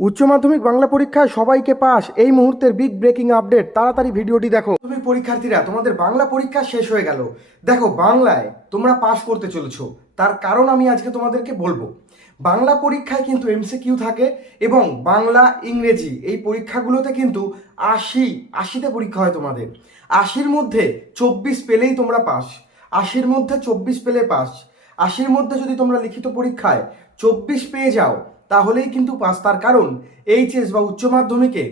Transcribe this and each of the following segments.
উচ্চ মাধ্যমিক বাংলা পরীক্ষায় সবাইকে পাস। এই মুহূর্তের বিগ ব্রেকিং আপডেট তাড়াতাড়ি ভিডিওটি দেখো। তুমি পরীক্ষার্থীরা, তোমাদের বাংলা পরীক্ষা শেষ হয়ে গেল। দেখো, বাংলায় তোমরা পাস করতে চলেছো। তার কারণ আমি আজকে তোমাদেরকে বলব। বাংলা পরীক্ষায় কিন্তু এমসিকিউ থাকে এবং বাংলা, ইংরেজি এই পরীক্ষাগুলোতে কিন্তু আশি, আশিতে পরীক্ষা হয় তোমাদের। আশির মধ্যে চব্বিশ পেলেই তোমরা পাস। আশির মধ্যে চব্বিশ পেলে পাস। আশির মধ্যে যদি তোমরা লিখিত পরীক্ষায় চব্বিশ পেয়ে যাও তাহলেই কিন্তু পাস তার কারণ এইচএস বা উচ্চ মাধ্যমিকে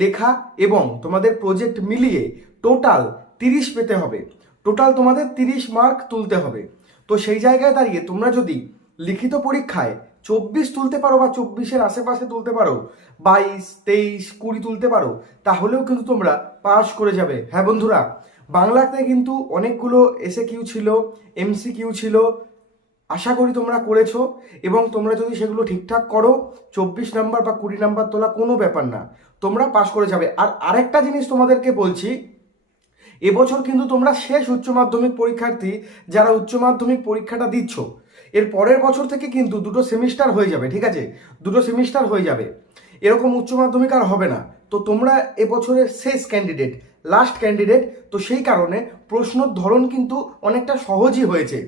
লেখা এবং তোমাদের প্রজেক্ট মিলিয়ে টোটাল তিরিশ পেতে হবে। টোটাল তোমাদের তিরিশ মার্ক তুলতে হবে। তো সেই জায়গায় দাঁড়িয়ে তোমরা যদি লিখিত পরীক্ষায় চব্বিশ তুলতে পারো বা চব্বিশের আশেপাশে তুলতে পারো, বাইশ, তেইশ, কুড়ি তুলতে পারো, তাহলেও কিন্তু তোমরা পাস করে যাবে। হ্যাঁ বন্ধুরা, বাংলাতে কিন্তু অনেকগুলো এসে কিউ ছিল এমসি কিউ ছিল আশা করি তোমরা করেছ এবং তোমরা যদি সেগুলো ঠিকঠাক করো, চব্বিশ নাম্বার বা কুড়ি নাম্বার তোলা কোনো ব্যাপার না। তোমরা পাশ করে যাবে। আর আরেকটা জিনিস তোমাদেরকে বলছি, এবছর কিন্তু তোমরা শেষ উচ্চ মাধ্যমিক পরীক্ষার্থী যারা উচ্চ মাধ্যমিক পরীক্ষাটা দিচ্ছ, এর পরের বছর থেকে কিন্তু দুটো সেমিস্টার হয়ে যাবে, ঠিক আছে? দুটো সেমিস্টার হয়ে যাবে। এরকম উচ্চ মাধ্যমিক আর হবে না। তো তোমরা এবছরের শেষ ক্যান্ডিডেট লাস্ট ক্যান্ডিডেট তো সেই কারণে প্রশ্নর ধরন কিন্তু অনেকটা সহজই হয়েছে।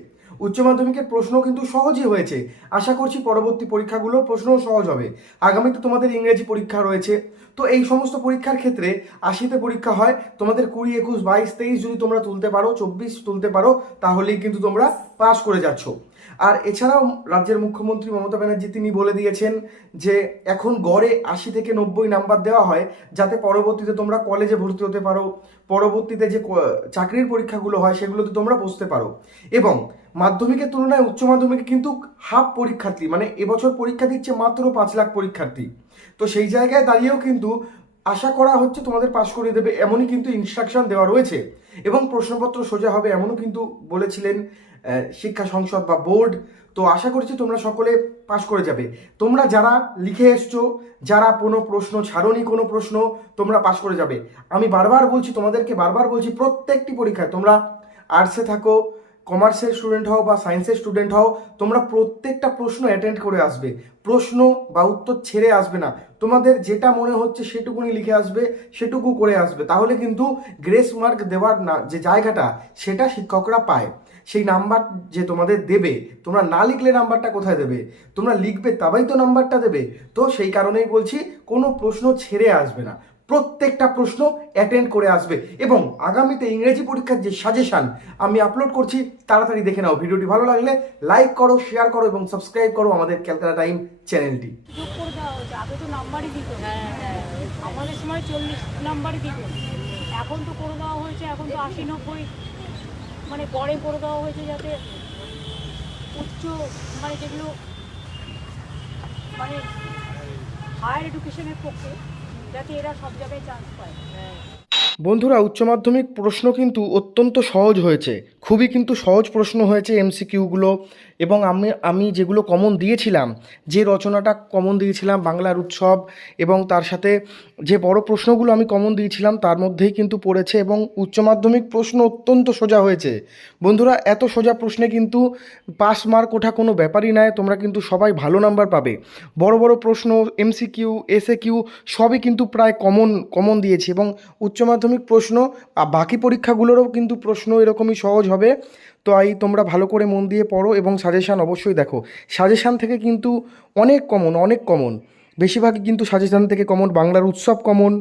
উচ্চ মাধ্যমিকের প্রশ্ন কিন্তু সহজই হয়েছে। আশা করছি পরবর্তী পরীক্ষাগুলোর প্রশ্নও সহজ হবে। আগামীতে তোমাদের ইংরেজি পরীক্ষা রয়েছে। তো এই সমস্ত পরীক্ষার ক্ষেত্রে আশিতে পরীক্ষা হয়। তোমাদের কুড়ি, একুশ, বাইশ, তেইশ যদি তোমরা তুলতে পারো, চব্বিশ তুলতে পারো, তাহলেই কিন্তু তোমরা পাশ করে যাচ্ছ। আর এছাড়াও রাজ্যের মুখ্যমন্ত্রী মমতা ব্যানার্জি তিনি বলে দিয়েছেন যে, এখন গড়ে আশি থেকে নব্বই নাম্বার দেওয়া হয়, যাতে পরবর্তীতে তোমরা কলেজে ভর্তি হতে পারো। পরবর্তীতে যে চাকরির পরীক্ষাগুলো হয়, সেগুলোতে তোমরা বসতে পারো। এবং মাধ্যমিকের তুলনায় উচ্চ মাধ্যমিকে কিন্তু হাফ পরীক্ষার্থী মানে এবছর পরীক্ষা দিচ্ছে মাত্র পাঁচ লাখ পরীক্ষার্থী। তো সেই জায়গায় দাঁড়িয়েও কিন্তু আশা করা হচ্ছে তোমাদের পাশ করে দেবে, এমনই কিন্তু ইনস্ট্রাকশন দেওয়া রয়েছে। এবং প্রশ্নপত্র সোজা হবে এমনও কিন্তু বলেছিলেন শিক্ষা সংসদ বা বোর্ড। তো আশা করছি তোমরা সকলে পাশ করে যাবে। তোমরা যারা লিখে এসছো, যারা কোনো প্রশ্ন ছাড়নি, কোনো প্রশ্ন, তোমরা পাশ করে যাবে। আমি বারবার বলছি, তোমাদেরকে বারবার বলছি, প্রত্যেকটি পরীক্ষায় তোমরা আর্টসে থাকো কমার্সের স্টুডেন্ট হও বা সায়েন্সের স্টুডেন্ট হও, তোমরা প্রত্যেকটা প্রশ্ন অ্যাটেন্ড করে আসবে। প্রশ্ন বা উত্তর ছেড়ে আসবে না। তোমাদের যেটা মনে হচ্ছে সেটুকুনি লিখে আসবে, সেটুকু করে আসবে। তাহলে কিন্তু গ্রেস মার্ক দেওয়ার না, যে জায়গাটা, সেটা শিক্ষকরা পায়। সেই নাম্বার যে তোমাদের দেবে, তোমরা না লিখলে নাম্বারটা কোথায় দেবে? তোমরা লিখবে, তবেই তো নাম্বারটা দেবে। তো সেই কারণেই বলছি, কোনো প্রশ্ন ছেড়ে আসবে না। প্রত্যেকটা প্রশ্ন অ্যাটেন্ড করে আসবে। এবং আগামীতে ইংরেজি পরীক্ষার যে সাজেশান আমি আপলোড করছি, তাড়াতাড়ি দেখে নাও। ভিডিওটি ভালো লাগলে লাইক করো শেয়ার করো এবং সাবস্ক্রাইব করো আমাদের ক্যালকাটা টাইম চ্যানেলটি। সময় চল্লিশ নাম্বারই এখন তো দেওয়া হয়েছে, এখন তো আশি নব্বই। মানে পরে করে দেওয়া হয়েছে যাতে উচ্চ মানে যেগুলো মানে হায়ার এডুকেশনের পক্ষে যাতে এরা সব জায়গায় চান্স পায়। বন্ধুরা, উচ্চ মাধ্যমিক প্রশ্ন কিন্তু অত্যন্ত সহজ হয়েছে। খুবই কিন্তু সহজ প্রশ্ন হয়েছে এমসিকিউগুলো এবং আমি আমি যেগুলো কমন দিয়েছিলাম, যে রচনাটা কমন দিয়েছিলাম বাংলার উৎসব এবং তার সাথে যে বড় প্রশ্নগুলো আমি কমন দিয়েছিলাম, তার মধ্যেই কিন্তু পড়েছে এবং উচ্চ মাধ্যমিক প্রশ্ন অত্যন্ত সোজা হয়েছে। বন্ধুরা, এত সোজা প্রশ্নে কিন্তু পাস মার্ক ওঠা কোনো ব্যাপারই নয়, তোমরা কিন্তু সবাই ভালো নাম্বার পাবে। বড় বড় প্রশ্ন, এমসিকিউ এসএ কিউ সবই কিন্তু প্রায় কমন কমন দিয়েছে এবং উচ্চ মাধ্যমিক প্রশ্ন আর বাকি পরীক্ষাগুলোরও কিন্তু প্রশ্ন এরকমই সহজ হবে। তো আই তোমরা ভালো করে মন দিয়ে পড়ো এবং সাজেশান অবশ্যই দেখো। সাজেশান থেকে কিন্তু অনেক কমন অনেক কমন বেশিরভাগই কিন্তু সাজেশান থেকে কমন বাংলার উৎসব কমন